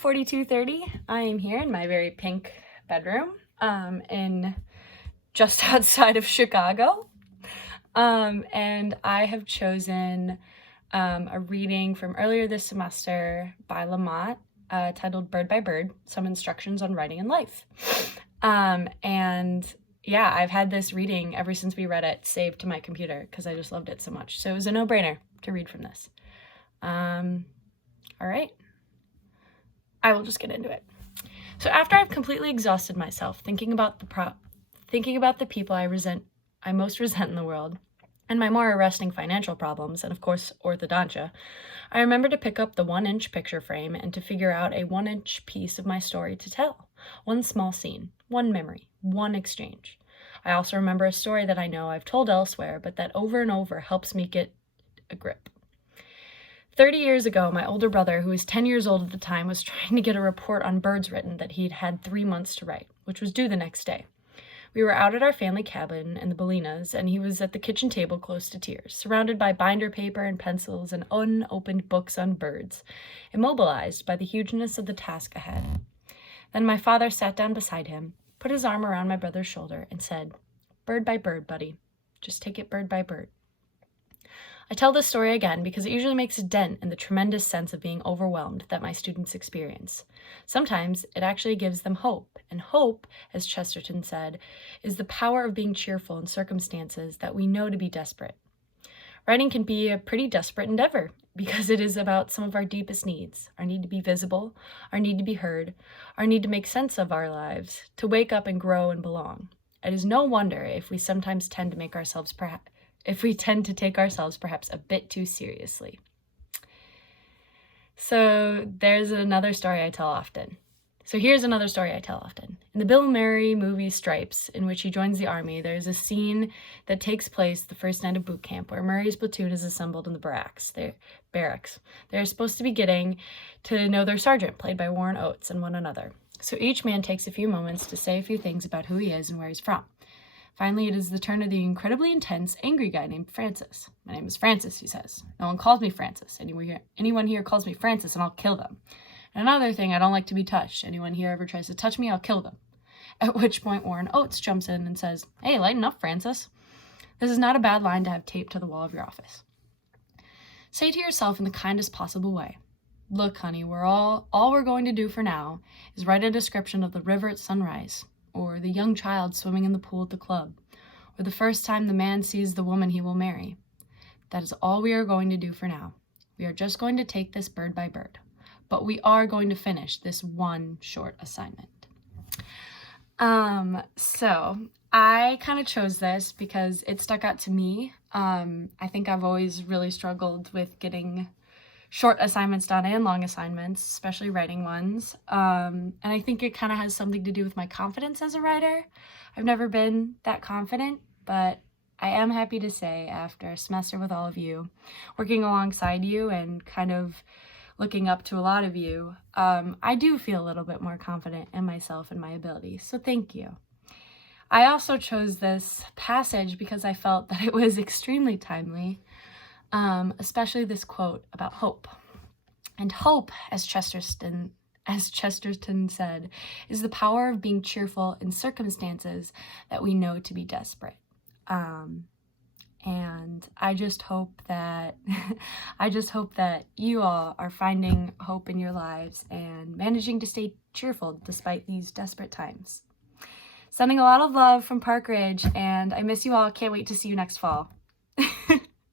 42:30. I am here in my very pink bedroom in just outside of Chicago. And I have chosen a reading from earlier this semester by Lamont titled Bird by Bird, Some Instructions on Writing in Life. And yeah, I've had this reading ever since we read it saved to my computer because I just loved it so much. So it was a no-brainer to read from this. All right, I will just get into it. So after I've completely exhausted myself thinking about the people I most resent in the world, and my more arresting financial problems, and of course orthodontia, I remember to pick up the 1-inch picture frame and to figure out a 1-inch piece of my story to tell. One small scene, one memory, one exchange. I also remember a story that I know I've told elsewhere, but that over and over helps me get a grip. 30 years ago, my older brother, who was 10 years old at the time, was trying to get a report on birds written that he'd had 3 months to write, which was due the next day. We were out at our family cabin in the Bolinas, and he was at the kitchen table close to tears, surrounded by binder paper and pencils and unopened books on birds, immobilized by the hugeness of the task ahead. Then my father sat down beside him, put his arm around my brother's shoulder, and said, "Bird by bird, buddy. Just take it bird by bird." I tell this story again because it usually makes a dent in the tremendous sense of being overwhelmed that my students experience. Sometimes it actually gives them hope, and hope, as Chesterton said, is the power of being cheerful in circumstances that we know to be desperate. Writing can be a pretty desperate endeavor because it is about some of our deepest needs, our need to be visible, our need to be heard, our need to make sense of our lives, to wake up and grow and belong. It is no wonder if we sometimes tend to take ourselves perhaps a bit too seriously. So there's another story I tell often. Here's another story I tell often. In the Bill Murray movie Stripes, in which he joins the army, there's a scene that takes place the first night of boot camp where Murray's platoon is assembled in the barracks. They're supposed to be getting to know their sergeant, played by Warren Oates, and one another. So each man takes a few moments to say a few things about who he is and where he's from. Finally, it is the turn of the incredibly intense, angry guy named Francis. "My name is Francis," he says. "No one calls me Francis. Anyone here calls me Francis and I'll kill them. And another thing, I don't like to be touched. Anyone here ever tries to touch me, I'll kill them." At which point Warren Oates jumps in and says, "Hey, lighten up, Francis. This is not a bad line to have taped to the wall of your office. Say to yourself in the kindest possible way, 'Look, honey, all we're going to do for now is write a description of the river at sunrise, or the young child swimming in the pool at the club, or the first time the man sees the woman he will marry. That is all we are going to do for now. We are just going to take this bird by bird, but we are going to finish this one short assignment.'" So I kind of chose this because it stuck out to me. I think I've always really struggled with getting short assignments done and long assignments, especially writing ones. And I think it kind of has something to do with my confidence as a writer. I've never been that confident, but I am happy to say after a semester with all of you, working alongside you and kind of looking up to a lot of you, I do feel a little bit more confident in myself and my abilities. So thank you. I also chose this passage because I felt that it was extremely timely. Especially this quote about hope. And hope, as Chesterton said, is the power of being cheerful in circumstances that we know to be desperate. And I just hope that you all are finding hope in your lives and managing to stay cheerful despite these desperate times. Sending a lot of love from Park Ridge, and I miss you all. Can't wait to see you next fall.